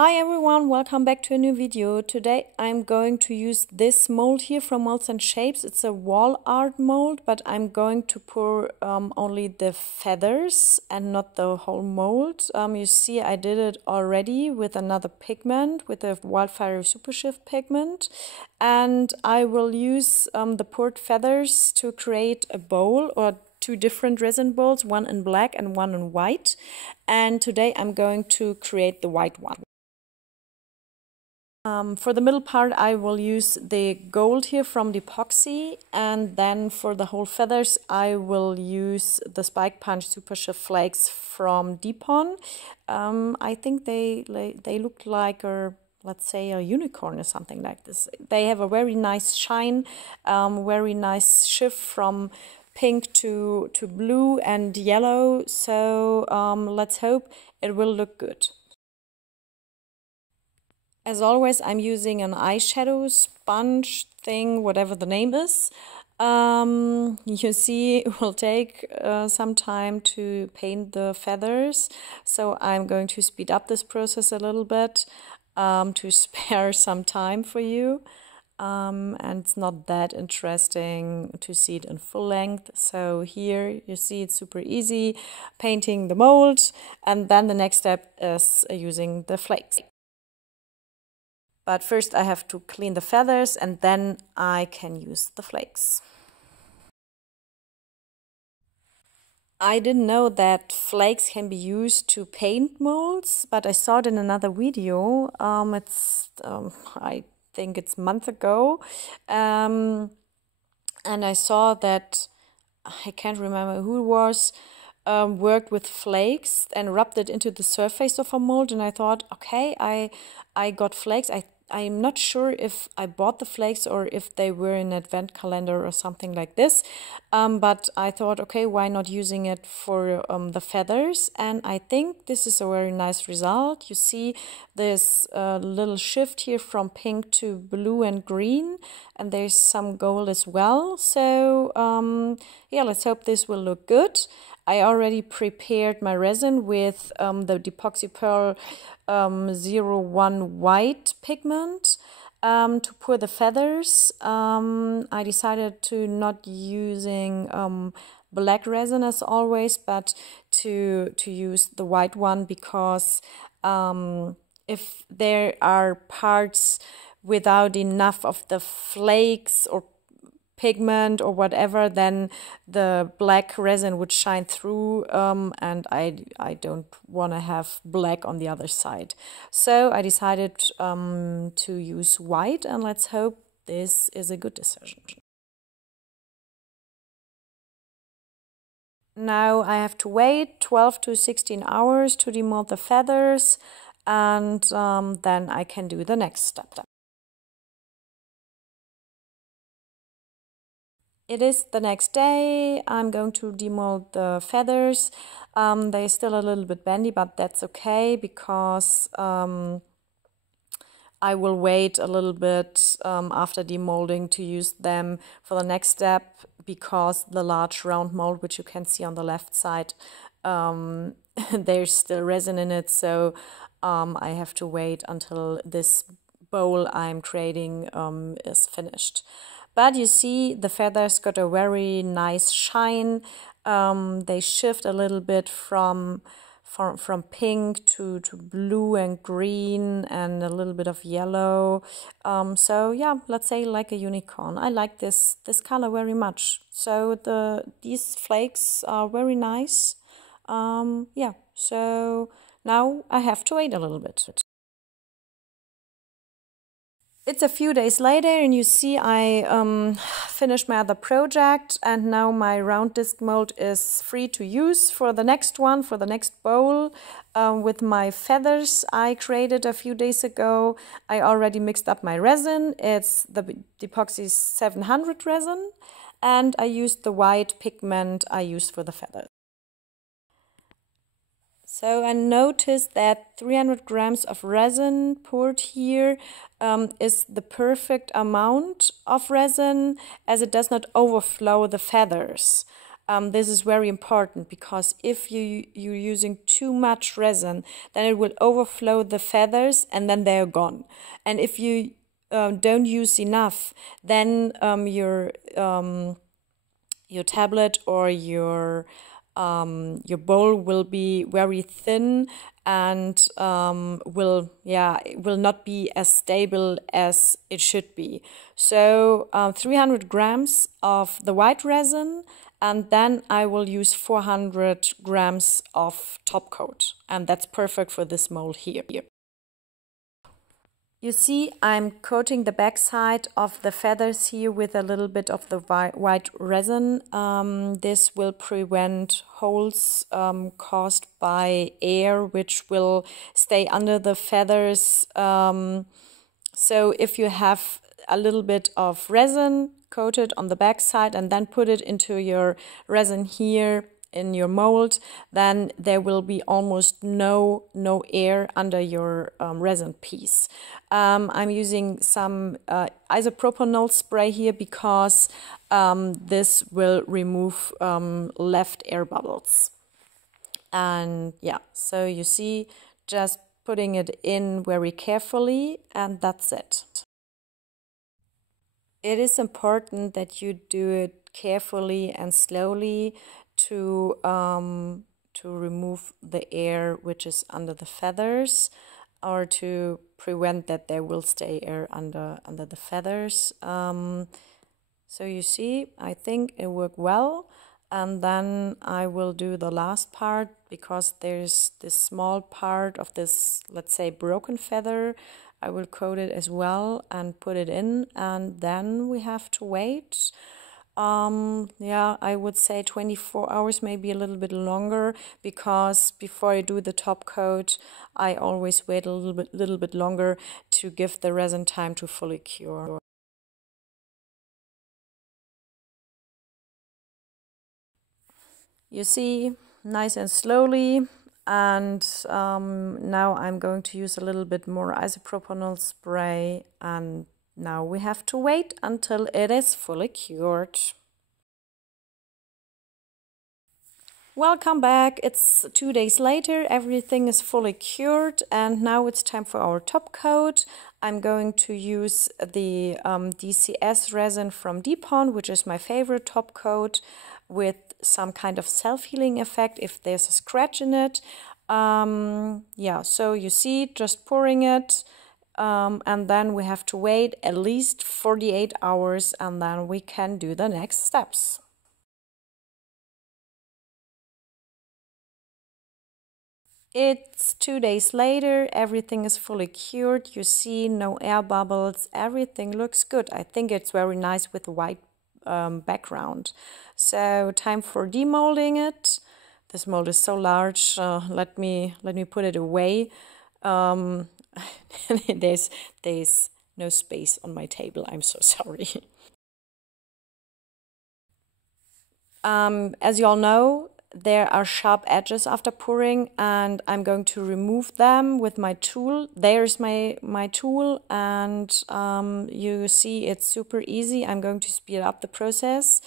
Hi everyone, welcome back to a new video. Today I'm going to use this mold here from Moldsandshapes. It's a wall art mold, but I'm going to pour only the feathers and not the whole mold. You see I did it already with another pigment, with a Wildfire Super Shift pigment. And I will use the poured feathers to create a bowl or two different resin bowls, one in black and one in white. And today I'm going to create the white one. For the middle part I will use the gold here from the epoxy, and then for the whole feathers I will use the Spike Punch Super Shift Flakes from Depon. I think they look like let's say a unicorn or something like this. They have a very nice shine, very nice shift from pink to blue and yellow, so let's hope it will look good. As always, I'm using an eyeshadow sponge thing, whatever the name is. You see, it will take some time to paint the feathers, so I'm going to speed up this process a little bit to spare some time for you. And it's not that interesting to see it in full length. So here you see it's super easy, painting the mold, and then the next step is using the flakes. But first I have to clean the feathers and then I can use the flakes. I didn't know that flakes can be used to paint molds, but I saw it in another video. I think it's a month ago. And I saw that, I can't remember who it was, worked with flakes and rubbed it into the surface of a mold, and I thought, okay, I got flakes. I'm not sure if I bought the flakes or if they were in an advent calendar or something like this, but I thought, okay, why not using it for the feathers? And I think this is a very nice result. You see this little shift here from pink to blue and green, and there's some gold as well. So yeah, let's hope this will look good. I already prepared my resin with the Epoxy Pearl 01 white pigment to pour the feathers. I decided to not using black resin as always, but to use the white one, because if there are parts without enough of the flakes or pigment or whatever, then the black resin would shine through, and I don't want to have black on the other side. So I decided to use white, and let's hope this is a good decision. Now I have to wait 12 to 16 hours to demold the feathers, and then I can do the next step. It is the next day. I'm going to demold the feathers. They're still a little bit bendy, but that's okay, because I will wait a little bit after demolding to use them for the next step, because the large round mold, which you can see on the left side, there's still resin in it, so I have to wait until this bowl I'm creating is finished. But you see the feathers got a very nice shine. They shift a little bit from pink to blue and green and a little bit of yellow. So yeah, let's say like a unicorn. I like this color very much. So these flakes are very nice. Yeah, so now I have to wait a little bit. It's a few days later, and you see I finished my other project, and now my round disc mold is free to use for the next one, for the next bowl, with my feathers I created a few days ago. I already mixed up my resin. It's the Epoxy 700 resin, and I used the white pigment I used for the feathers. So I noticed that 300 grams of resin poured here is the perfect amount of resin, as it does not overflow the feathers. this is very important, because if you're using too much resin, then it will overflow the feathers and then they're gone. And if you don't use enough, then your tablet or your bowl will be very thin and will not be as stable as it should be. So 300 grams of the white resin, and then I will use 400 grams of top coat, and that's perfect for this mold here. You see, I'm coating the backside of the feathers here with a little bit of the white resin. This will prevent holes caused by air, which will stay under the feathers. So if you have a little bit of resin coated on the backside and then put it into your resin here in your mold, then there will be almost no air under your resin piece. I'm using some isopropanol spray here because this will remove left air bubbles. And yeah, so you see, just putting it in very carefully, and that's it. It is important that you do it carefully and slowly to remove the air which is under the feathers, or to prevent that there will stay air under the feathers. So you see, I think it worked well. And then I will do the last part, because there's this small part of this, let's say, broken feather. I will coat it as well and put it in, and then we have to wait. I would say 24 hours, maybe a little bit longer, because before I do the top coat, I always wait a little bit longer to give the resin time to fully cure. You see, nice and slowly, and now I'm going to use a little bit more isopropanol spray, and now we have to wait until it is fully cured. Welcome back. It's 2 days later, everything is fully cured, and now it's time for our top coat. I'm going to use the DCS resin from Depon, which is my favorite top coat, with some kind of self-healing effect if there's a scratch in it. So you see, just pouring it, and then we have to wait at least 48 hours, and then we can do the next steps. It's 2 days later, everything is fully cured. You see, no air bubbles, everything looks good. I think it's very nice with the white background. So time for demolding it. This mold is so large. Let me put it away. There's no space on my table. I'm so sorry. As you all know, there are sharp edges after pouring, and I'm going to remove them with my tool. There's my tool, and you see it's super easy. I'm going to speed up the process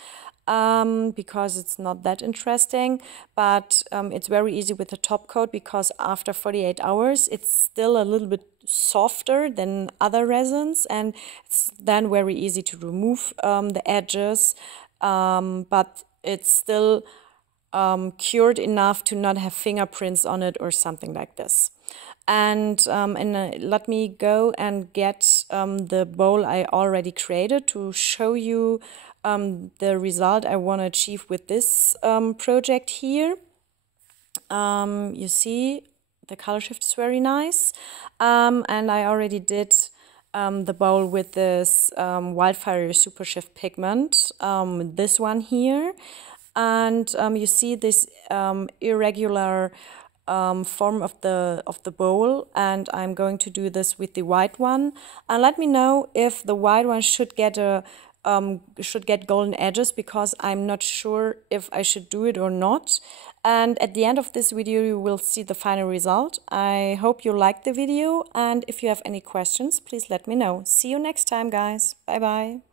because it's not that interesting, but it's very easy with the top coat, because after 48 hours it's still a little bit softer than other resins, and it's then very easy to remove the edges, but it's still cured enough to not have fingerprints on it or something like this. And let me go and get the bowl I already created to show you the result I want to achieve with this project here. You see, the color shift is very nice, and I already did the bowl with this Wildfire Super Shift pigment, this one here. And you see this irregular form of the bowl, and I'm going to do this with the white one. And let me know if the white one should get golden edges, because I'm not sure if I should do it or not. And at the end of this video you will see the final result. I hope you liked the video, and if you have any questions, please let me know. See you next time, guys. Bye bye.